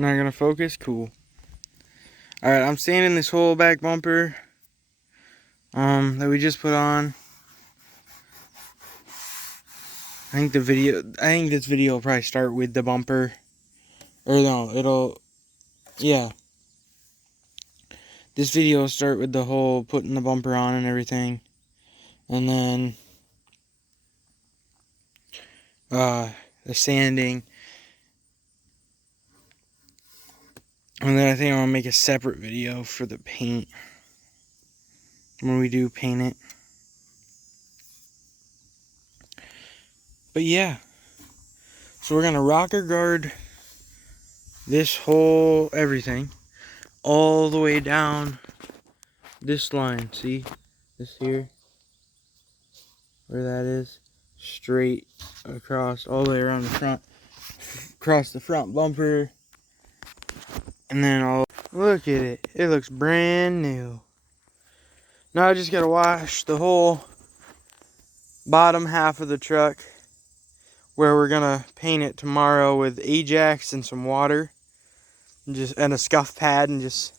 Not gonna focus? Cool. Alright, I'm sanding this whole back bumper that we just put on. I think this video will probably start with the bumper. Or no, yeah. This video will start with the whole putting the bumper on and everything. And then the sanding. And then I think I'm gonna make a separate video for the paint. When we do paint it. But yeah. So we're gonna rocker guard this whole everything all the way down this line. See? This here. Where that is. Straight across all the way around the front. Across the front bumper. And then I'll look at it. It looks brand new. Now I just gotta wash the whole bottom half of the truck, where we're gonna paint it tomorrow with Ajax and some water and a scuff pad, and just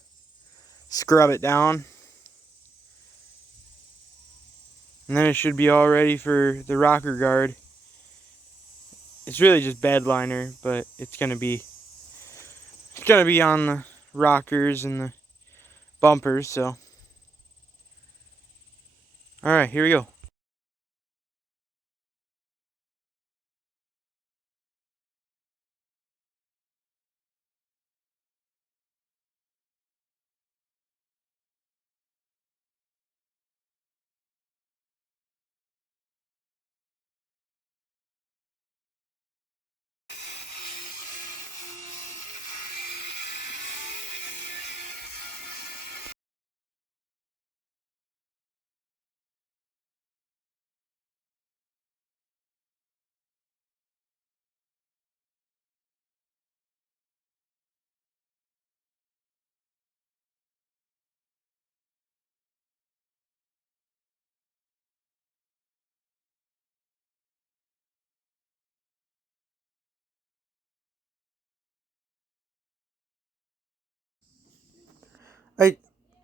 scrub it down. And then it should be all ready for the rocker guard. It's really just bed liner, but it's gonna be on the rockers and the bumpers, so. Alright, here we go.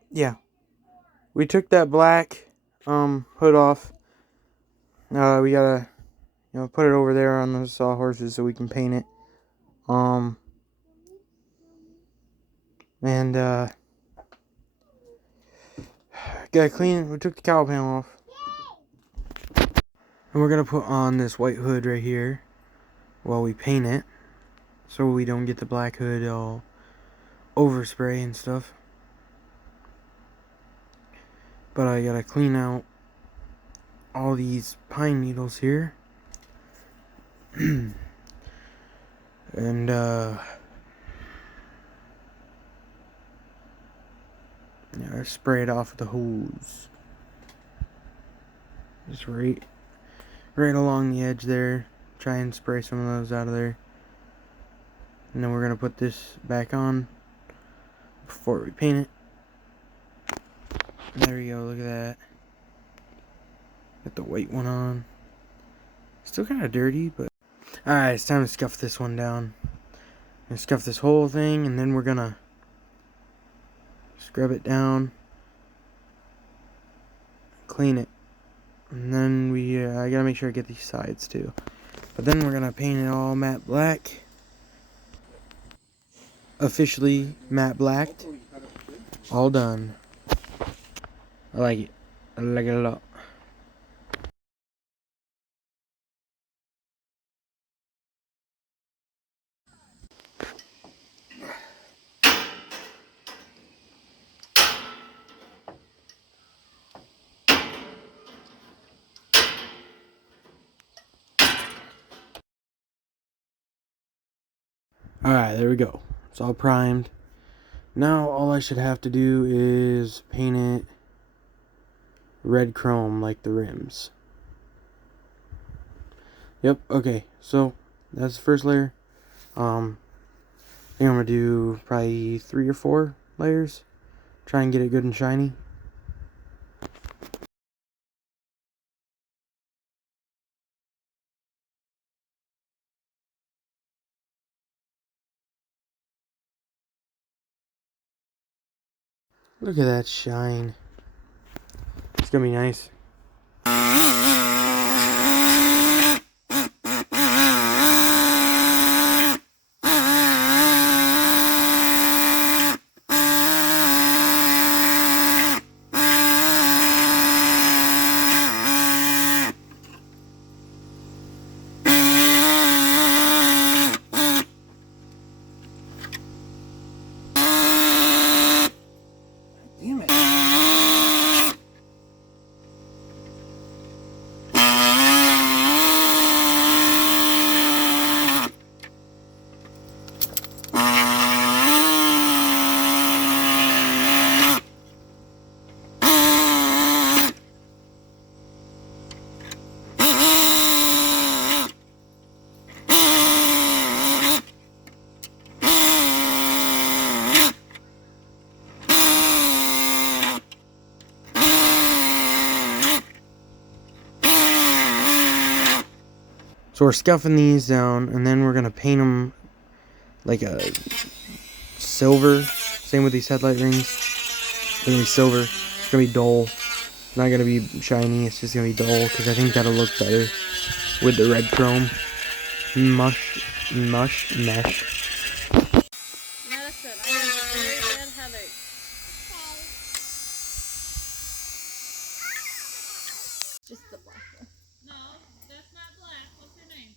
Yeah. We took that black hood off. We gotta, put it over there on the sawhorses so we can paint it. And gotta clean. We took the cowl panel off, and we're gonna put on this white hood right here while we paint it, so we don't get the black hood all overspray and stuff. But I gotta clean out all these pine needles here. And I spray it off with the hose. Just right along the edge there. Try and spray some of those out of there. And then we're gonna put this back on before we paint it. And there we go, look at that. Got the white one on. Still kind of dirty, but... Alright, it's time to scuff this one down. I'm gonna scuff this whole thing, and then we're gonna scrub it down. Clean it. And then I gotta make sure I get these sides too. But then we're gonna paint it all matte black. Officially matte blacked. All done. I like it. I like it a lot. Alright, there we go. It's all primed. Now all I should have to do is paint it red chrome like the rims. Yep, okay. So that's the first layer. I think I'm gonna do probably 3 or 4 layers. Try and get it good and shiny. Look at that shine. It's gonna be nice. Damn it. So we're scuffing these down, and then we're gonna paint them like a silver. Same with these headlight rings. They're gonna be silver. It's gonna be dull. Not gonna be shiny. It's just gonna be dull because I think that'll look better with the red chrome. Mesh. Madison, I have a very bad headache. Just the black one. No, that's not black. What's her name?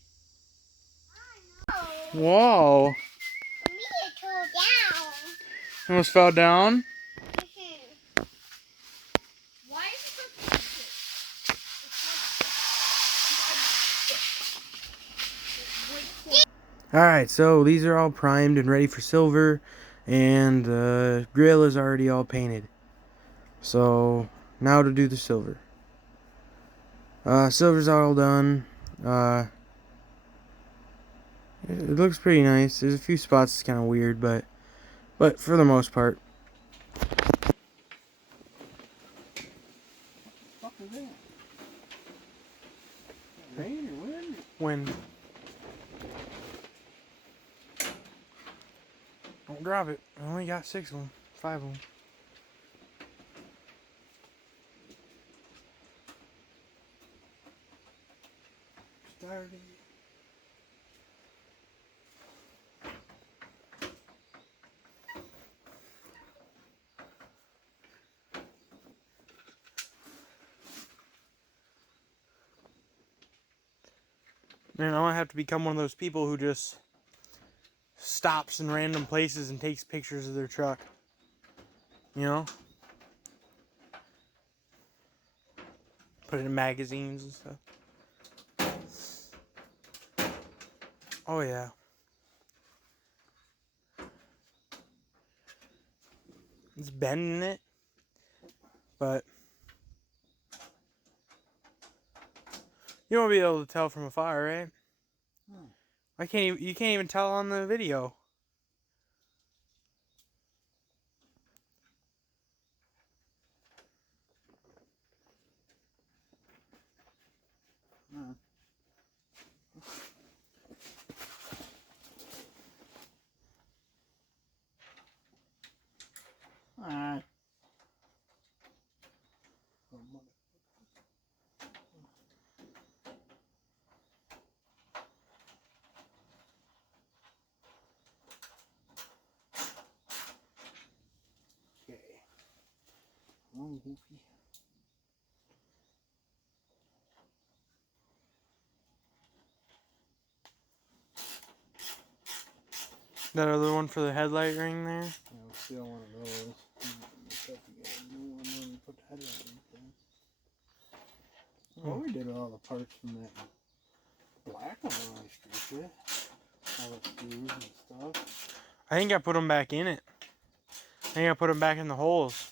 Whoa! Almost fell down. Why is it so plastic? Alright, so these are all primed and ready for silver, and the grill is already all painted. So, now to do the silver. Silver's all done. It looks pretty nice. There's a few spots that's kind of weird, but for the most part. What the fuck is that? Rain or wind? Wind. Don't drop it. I only got 6 of them. 5 of them. Starting. Man, I might have to become one of those people who just stops in random places and takes pictures of their truck. You know? Put it in magazines and stuff. Oh, yeah. It's bending it, but you won't be able to tell from afar, right? I can't even, you can't even tell on the video. Alright. Okay. Come on, Goofy. That other one for the headlight ring there. Yeah, we'll steal one of those. Put a new one when we put the headlight in thing. Well, we did all the parts from that black one when I stripped it. All the screws and stuff. I think I put them back in it. I think I put them back in the holes.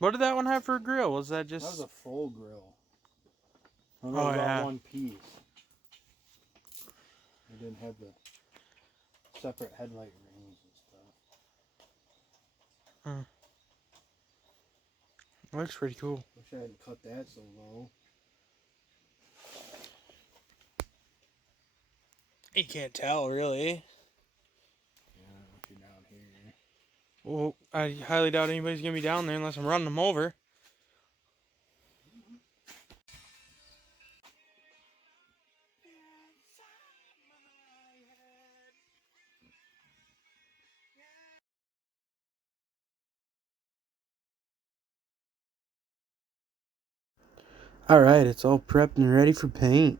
What did that one have for a grill? Was that just... That was a full grill. That Oh, was yeah. all one piece. I didn't have the separate headlight rings and stuff. Looks pretty cool. Wish I hadn't cut that so low. You can't tell, really. Yeah. Well, I highly doubt anybody's gonna be down there unless I'm running them over. Alright, it's all prepped and ready for paint.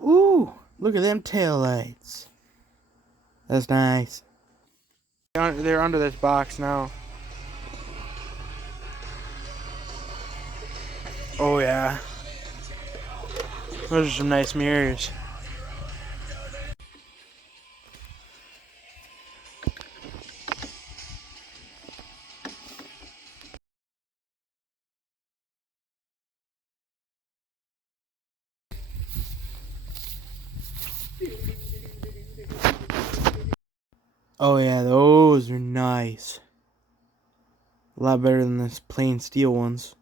Ooh, look at them tail lights. That's nice. They're under this box now. Oh yeah. Those are some nice mirrors. Oh yeah, those are nice. A lot better than this plain steel ones.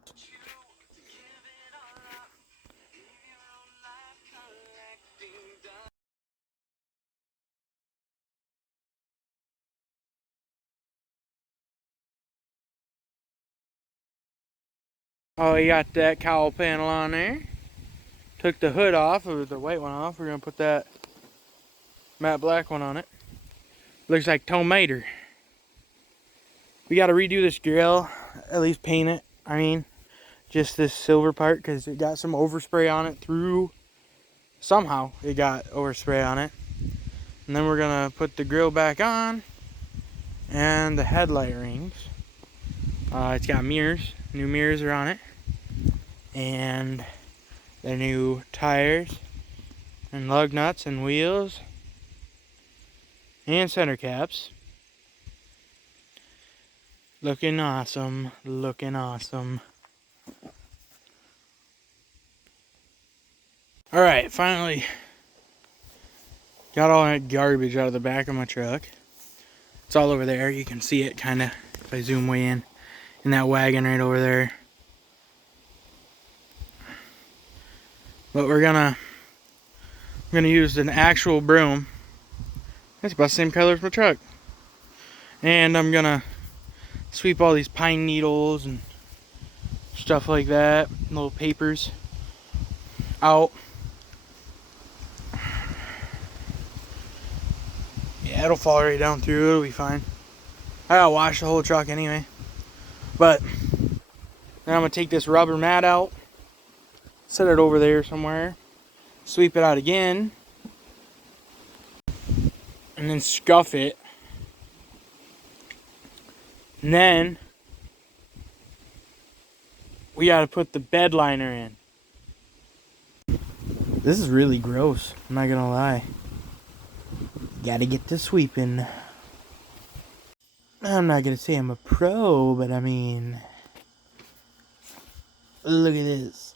Oh, you got that cowl panel on there. Took the hood off, or the white one off. We're gonna put that matte black one on it. Looks like tomato. We gotta redo this grill, at least paint it. I mean, just this silver part, because it got some overspray on it through. Somehow it got overspray on it. And then we're gonna put the grill back on and the headlight rings. It's got mirrors. New mirrors are on it. And the new tires and lug nuts and wheels. and center caps. Looking awesome, looking awesome. Alright, finally got all that garbage out of the back of my truck. It's all over there. You can see it kind of if I zoom way in that wagon right over there. But we're gonna use an actual broom. It's about the same color as my truck. And I'm gonna sweep all these pine needles and stuff like that, little papers out. Yeah, it'll fall right down through. It'll be fine. I gotta wash the whole truck anyway. But then I'm gonna take this rubber mat out, set it over there somewhere, sweep it out again, and then scuff it. And then we gotta put the bed liner in. This is really gross, I'm not gonna lie. Gotta get to sweeping. I'm not gonna say I'm a pro, but I mean, look at this.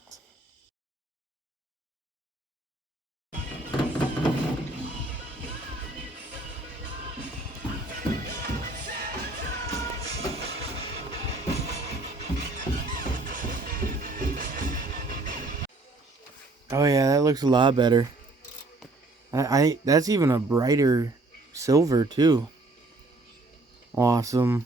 Oh yeah, that looks a lot better. I that's even a brighter silver too. Awesome.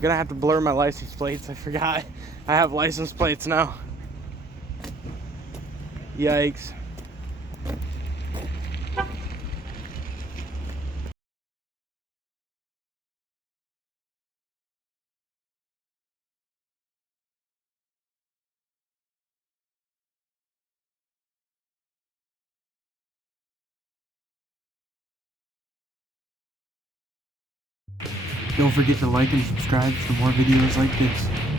Gonna have to blur my license plates. I forgot I have license plates now. Yikes. Don't forget to like and subscribe for more videos like this.